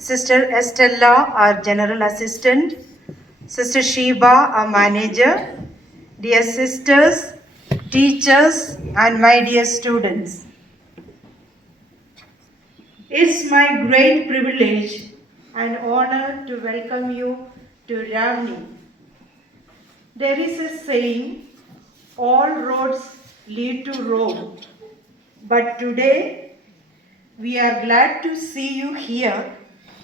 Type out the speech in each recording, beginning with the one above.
Sister Estela, our General Assistant, Sister Sheba, our Manager, dear sisters, teachers, and my dear students. It's my great privilege and honor to welcome you to Ramnee. There is a saying, all roads lead to Rome, but today we are glad to see you here.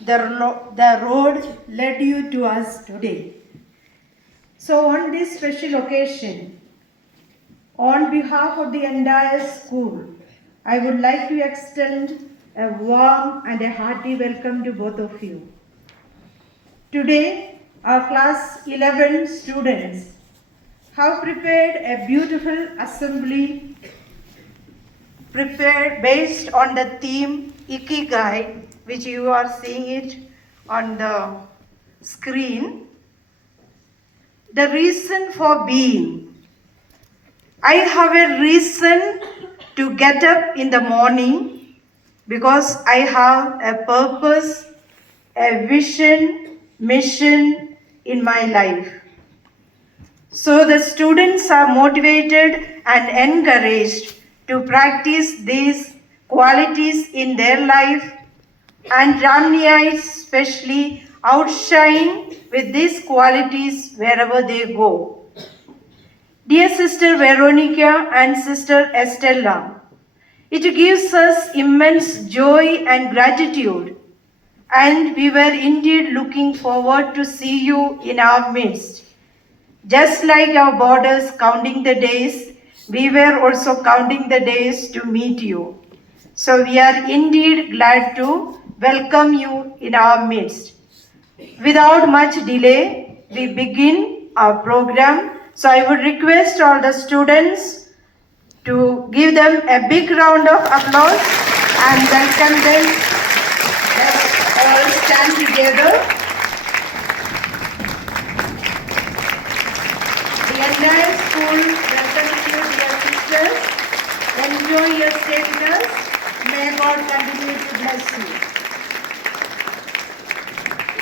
The road led you to us today. So on this special occasion, on behalf of the entire school, I would like to extend a warm and a hearty welcome to both of you. Today, our class 11 students have prepared a beautiful assembly prepared based on the theme IKIGAI, which you are seeing it on the screen. The reason for being. I have a reason to get up in the morning because I have a purpose, a vision, mission in my life. So the students are motivated and encouraged to practice these qualities in their life, and Ramneeites especially outshine with these qualities wherever they go. Dear Sister Veronica and Sister Estela, it gives us immense joy and gratitude, and we were indeed looking forward to see you in our midst. Just like our borders counting the days, we were also counting the days to meet you. So we are indeed glad to welcome you in our midst. Without much delay, we begin our program. So I would request all the students to give them a big round of applause and welcome them. Let's all stand together. The entire school welcomes you, dear sisters. Enjoy your stay with us. May God continue to bless you.